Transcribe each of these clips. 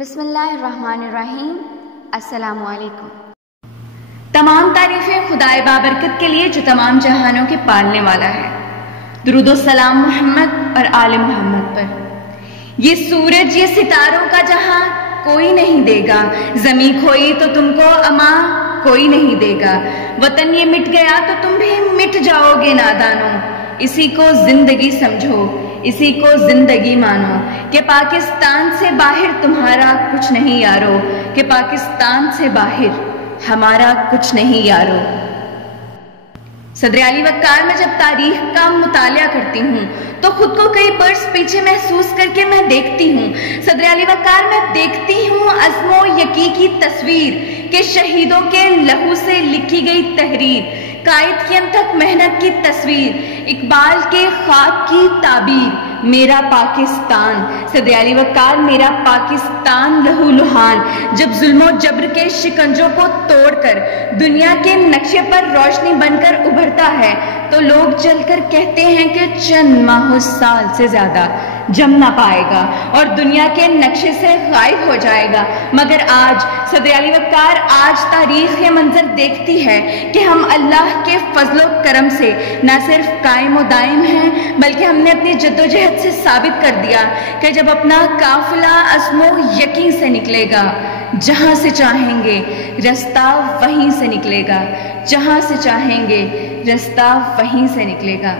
بسم اللہ الرحمن الرحیم۔ السلام علیکم۔ تمام تعریفیں خدائے بابرکت کے لیے جو تمام جہانوں کے پالنے والا ہے۔ درود و سلام محمد اور آل محمد پر۔ یہ سورج یہ ستاروں کا جہاں کوئی نہیں دے گا، زمین کھوئی تو تم کو اما کوئی نہیں دے گا، وطن یہ مٹ گیا تو تم بھی مٹ جاؤ گے نادانو۔ اسی کو زندگی سمجھو، اسی کو زندگی مانو، کہ پاکستان سے باہر تمہارا کچھ نہیں یارو، کہ پاکستان سے باہر ہمارا کچھ نہیں یارو۔ صدر علی وقار میں جب تاریخ کا مطالعہ کرتی ہوں تو خود کو کئی برس پیچھے محسوس کر کے میں دیکھتی ہوں۔ صدر علی وقار میں دیکھتی ہوں عزم و یقین کی تصویر، کہ شہیدوں کے لہو سے لکھی گئی تحریر، قائد کی انتھک محنت کی تصویر، اقبال کے خواب کی تعبیر، میرا پاکستان۔ صدر علی وقار میرا پاکستان لہو لہان جب ظلم و جبر کے شکنجوں کو توڑ کر دنیا کے نقشے پر روشنی بن کر ابھرتا ہے تو لوگ جل کر کہتے ہیں کہ چند ماہ و سال سے زیادہ جم نہ پائے گا اور دنیا کے نقشے سے غائب ہو جائے گا، مگر آج صدر علی وقار آج تاریخ یہ منظر دیکھتی ہے کہ ہم اللہ کے فضل و کرم سے نہ صرف قائم و دائم ہیں بلکہ ہم نے اپنی جدوجہد سے ثابت کر دیا کہ جب اپنا قافلہ عزم و یقین سے نکلے گا، جہاں سے چاہیں گے رستہ وہیں سے نکلے گا، جہاں سے چاہیں گے رستہ وہیں سے نکلے گا۔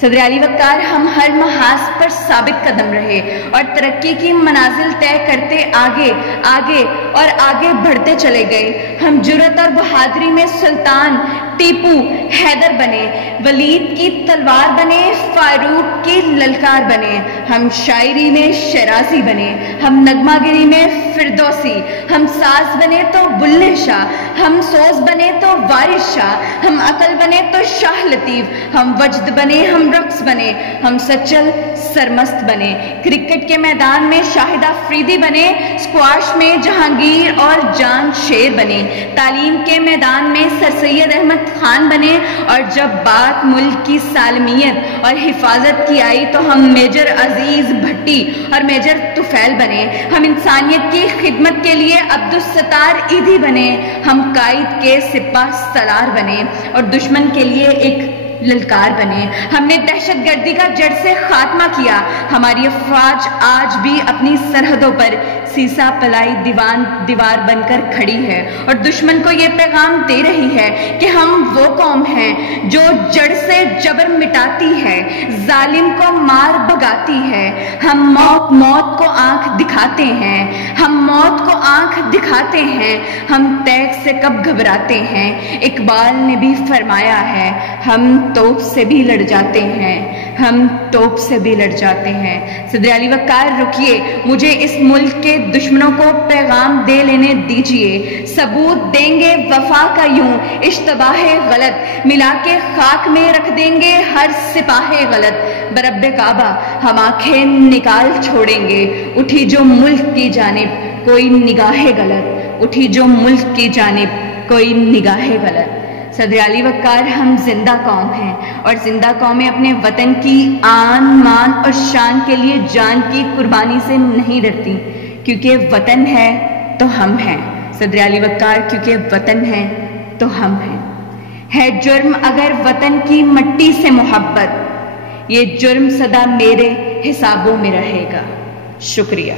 صدر علی وقار ہم ہر محاذ پر ثابت قدم رہے اور ترقی کی منازل طے کرتے آگے آگے اور آگے بڑھتے چلے گئے۔ ہم جرأت اور بہادری میں سلطان، ٹیپو، حیدر بنے، ولید کی تلوار بنے، فاروق کی للکار بنے۔ ہم شاعری میں شیرازی بنے، ہم نغمہ گری میں فردوسی، ہم ساز بنے تو بلے شاہ، ہم سوز بنے تو وارث شاہ، ہم عقل بنے تو شاہ لطیف، ہم وجد بنے، ہم رقص بنے، ہم سچل سرمست بنے، کرکٹ کے میدان میں شاہد آفریدی بنے، سکواش میں جہانگیر اور جان شیر بنے، تعلیم کے میدان میں سر سید احمد خان بنے، اور جب بات ملک کی سالمیت اور حفاظت کی آئی تو ہم میجر عزیز بھٹی اور میجر طفیل بنے، ہم انسانیت کی خدمت کے لیے عبدالستار ایدھی بنے، ہم قائد کے سپاہ سالار بنے اور دشمن کے لیے ایک للکار بنے۔ ہم نے دہشت گردی کا جڑ سے خاتمہ کیا، ہماری افواج آج بھی اپنی سرحدوں پر سیسا پلائی دیوار بن کر کھڑی ہے اور دشمن کو یہ پیغام دے رہی ہے کہ ہم وہ قوم ہیں جو جڑ سے جبر مٹاتی ہے، ظالم کو مار بھگاتی ہے۔ ہم موت کو آنکھ دکھاتے ہیں، ہم موت کو آنکھ دکھاتے ہیں، ہم تیغ سے کب گھبراتے ہیں۔ اقبال نے بھی فرمایا ہے، ہم توپ سے بھی لڑ جاتے ہیں، ہم توپ سے بھی لڑ جاتے ہیں۔ صدر علی وقار رکیے، مجھے اس ملک کے دشمنوں کو پیغام دے لینے دیجئے، ثبوت دیں گے وفا کا یوں اشتباہ غلط، ملا کے خاک میں رکھ دیں گے ہر سپاہ غلط۔ برب کعبہ ہم آنکھیں نکال چھوڑیں گے، اٹھی جو ملک کی جانب کوئی نگاہ غلط، اٹھی جو ملک کی جانب کوئی نگاہ غلط۔ صدر علی وقار ہم زندہ قوم ہیں اور زندہ قومیں اپنے وطن کی آن مان اور شان کے لیے جان کی قربانی سے نہیں ڈرتی، کیونکہ وطن ہے تو ہم ہیں۔ صدر علی وقار کیونکہ وطن ہے تو ہم ہیں۔ ہے جرم اگر وطن کی مٹی سے محبت، یہ جرم سدا میرے حسابوں میں رہے گا۔ شکریہ۔